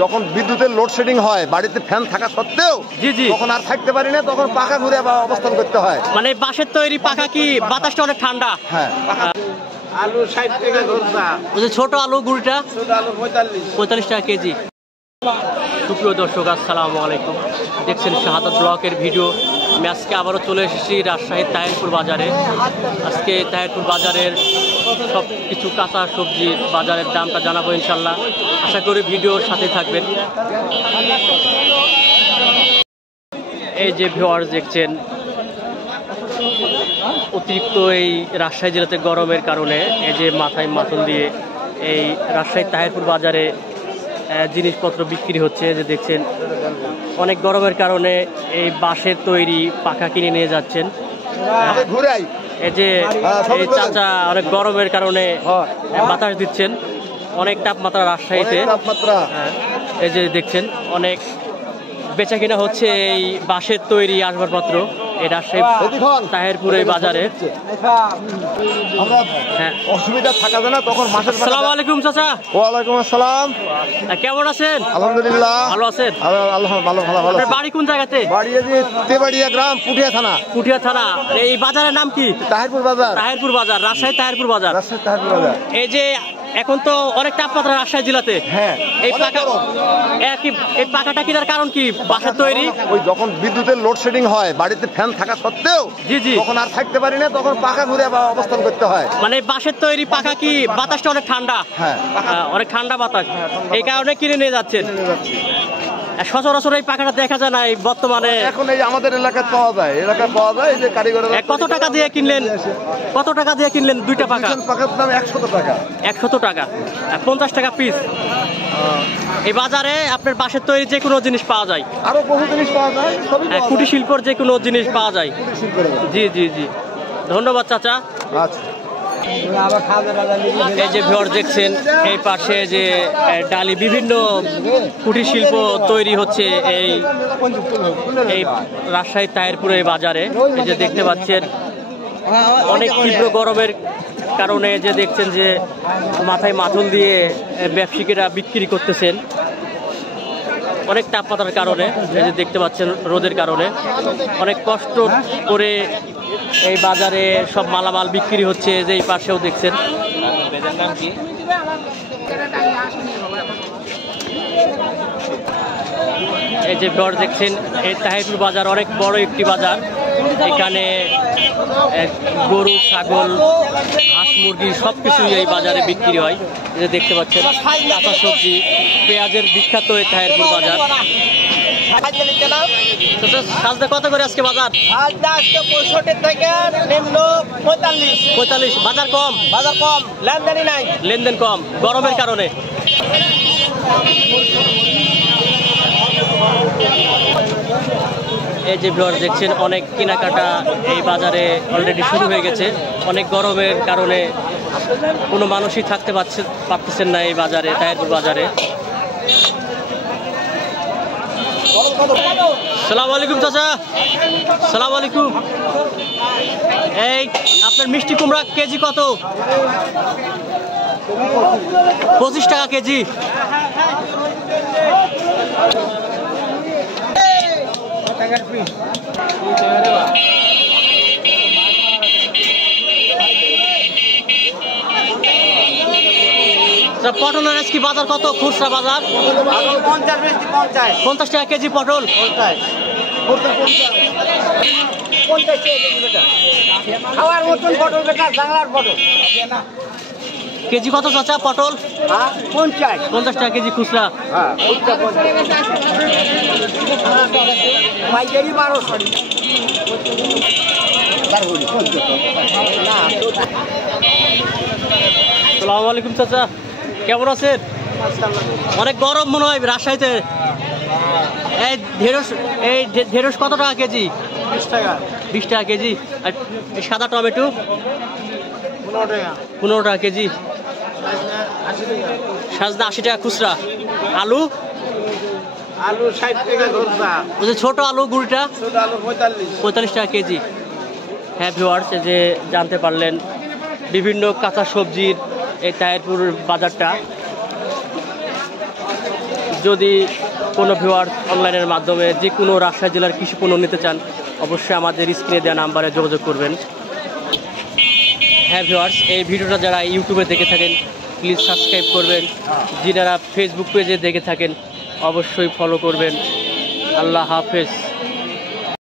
যখন বিদ্যুতের লোডশেডিং হয় বাড়িতে ফ্যান থাকা সত্ত্বেও তখন আর থাকতে পারি না, তখন পাখা ঘুরে অবস্থান করতে হয়। মানে বাঁশের তৈরি পাখা কি বাতাসটা অনেক ঠান্ডা। হ্যাঁ, আলু 60 টাকা ধরছা, ছোট আলু গুড়িটা ছোট আলু 45 টাকা কেজি। সুপ্রিয় দর্শক, আসসালামু আলাইকুম। দেখছেন শাহাদাত ব্লকের ভিডিও। আমি আজকে আবারও চলে এসেছি রাজশাহীর তাহিরপুর বাজারে। আজকে তাহিরপুর বাজারের সব কিছু কাঁচা সবজির বাজারের দামটা জানাবো ইনশাল্লাহ। আশা করি ভিডিওর সাথে থাকবেন। এই যে ভিউয়ার্স দেখছেন, অতিরিক্ত এই রাজশাহী জেলাতে গরমের কারণে এই যে মাথায় মাথন দিয়ে এই রাজশাহীর তাহিরপুর বাজারে জিনিসপত্র বিক্রি হচ্ছে। যে দেখছেন অনেক গরমের কারণে এই বাঁশের তৈরি পাখা কিনে নিয়ে যাচ্ছেন। এই যে এই চাচা অনেক গরমের কারণে বাতাস দিচ্ছেন, অনেক তাপমাত্রা রাজশাহীতে। এই যে দেখছেন অনেক বেচা কিনা হচ্ছে এই বাঁশের তৈরি আসবাবপত্র এই রাজশাহী তাহিরপুর এই বাজারে। অসুবিধা থাকা যায় না তখন। আসসালামু আলাইকুম চাচা। ওয়ালাইকুম আসসালাম। কেমন আছেন? আলহামদুলিল্লাহ ভালো আছেন। ভালো। বাড়ি কোন জায়গাতে? বাড়ি তেবাড়িয়া গ্রাম, পুঠিয়া থানা। পুঠিয়া থানা। এই বাজারের নাম কি? তাহিরপুর বাজার। তাহিরপুর বাজার, রাজশাহী তাহিরপুর বাজার। রাজশাহী তাহিরপুর বাজার। এই যে এখন তো অনেক তাপমাত্রা রাজশাহী জেলাতে। হ্যাঁ, এই পাখাটা কেনার কারণ কি? বাঁশের তৈরি। ওই যখন বিদ্যুতের লোডশেডিং হয় বাড়িতে ফ্যান থাকা সত্ত্বেও তখন আর থাকতে পারি না, তখন পাখা ঘুরে অবস্থান করতে হয়। মানে বাঁশের তৈরি পাখা কি বাতাসটা অনেক ঠান্ডা। হ্যাঁ, অনেক ঠান্ডা বাতাস, এই কারণে কিনে নিয়ে যাচ্ছেন। সচরাচর এই পাখাটা দেখা যায় না এই বর্তমানে। এখন এই আমাদের এলাকায় পাওয়া যায়, এই যে কারিগর। কত টাকা দিয়ে কিনলেন? কত টাকা দিয়ে কিনলেন দুইটা পাখা? পাখার দাম 100 টাকা। 100 টাকা, 50 টাকা পিস। এই বাজারে আপনার বাঁশের তৈরি যে কোনো জিনিস পাওয়া যায়, আরো বহু জিনিস পাওয়া যায়, কুটির শিল্পর যে কোনো জিনিস পাওয়া যায়। জি জি জি, ধন্যবাদ চাচা। আচ্ছা। এই যে ভিউয়ার্স দেখছেন, এই পাশে যে ডালি বিভিন্ন কুটির শিল্প তৈরি হচ্ছে এই রাজশাহী তাহিরপুরে বাজারে। এই যে দেখতে পাচ্ছেন অনেক তীব্র গরমের কারণে যে দেখছেন যে মাথায় মাথন দিয়ে ব্যবসায়ীরা বিক্রি করতেছেন, অনেক তাপমাত্রার কারণে। এই যে দেখতে পাচ্ছেন রোদের কারণে অনেক কষ্ট করে এই বাজারে সব মালামাল বিক্রি হচ্ছে। যে এই পাশেও দেখছেন এই যে ঘর দেখছেন, এই তাহিরপুর বাজার অনেক বড় একটি বাজার। এখানে গরু, ছাগল, হাঁস, মুরগি সব কিছুই এই বাজারে বিক্রি হয়। যে দেখতে পাচ্ছেন কাঁচা সবজি, পেঁয়াজের বিখ্যাত এই তাহিরপুর বাজার। কত করে আজকে বাজার? 65 থেকে নিম্ন 45। বাজার কম, লেনদেনই নাই, লেনদেন কম গরমের কারণে। এই যে ভিউয়ার্স দেখছেন অনেক কেনাকাটা এই বাজারে অলরেডি শুরু হয়ে গেছে। অনেক গরমের কারণে কোনো মানুষই থাকতে পারতেছেন না এই বাজারে, তাহিরপুর বাজারে। সালামু আলাইকুম চাচা। সালামু আলাইকুম। এই আপনার মিষ্টি কুমড়া কেজি কত? 25 টাকা কেজি। পটলের আজকে বাজার কত? খুচরা বাজার 50 টাকা কেজি পটল। খাওয়ার মতন পটল বেকার, বাংলার পটল। কেজি কত চাচা পটল? 50 টাকা কেজি খুচরা। আসসালামু আলাইকুম চাচা, কেমন আছেন? অনেক গরম মনে হয় রাজশাহীতে। এই ঢেঁড়স কত টাকা কেজি? 20 টাকা কেজি। আর সাদা টমেটো 15 টাকা কেজি। সাজনা 80 টাকা খুচরা। আলু 60 টাকা ধরছা, ছোট আলু গুড়িটা 45 টাকা কেজি। হ্যাঁ ভিউয়ার্স, যে জানতে পারলেন বিভিন্ন কাঁচা সবজির এই তাহিরপুর বাজারটা। যদি কোনো ভিউয়ার অনলাইনের মাধ্যমে যে কোনো রাজশাহী জেলার কৃষি পণ্য নিতে চান অবশ্যই আমাদের স্ক্রিনে দেওয়া নাম্বারে যোগাযোগ করবেন। হ্যাঁ ভিউয়ার্স, এই ভিডিওটা যারা ইউটিউবে দেখে থাকেন প্লিজ সাবস্ক্রাইব করবেন, যারা ফেসবুক পেজে দেখে থাকেন অবশ্যই ফলো করবেন। আল্লাহ হাফেজ।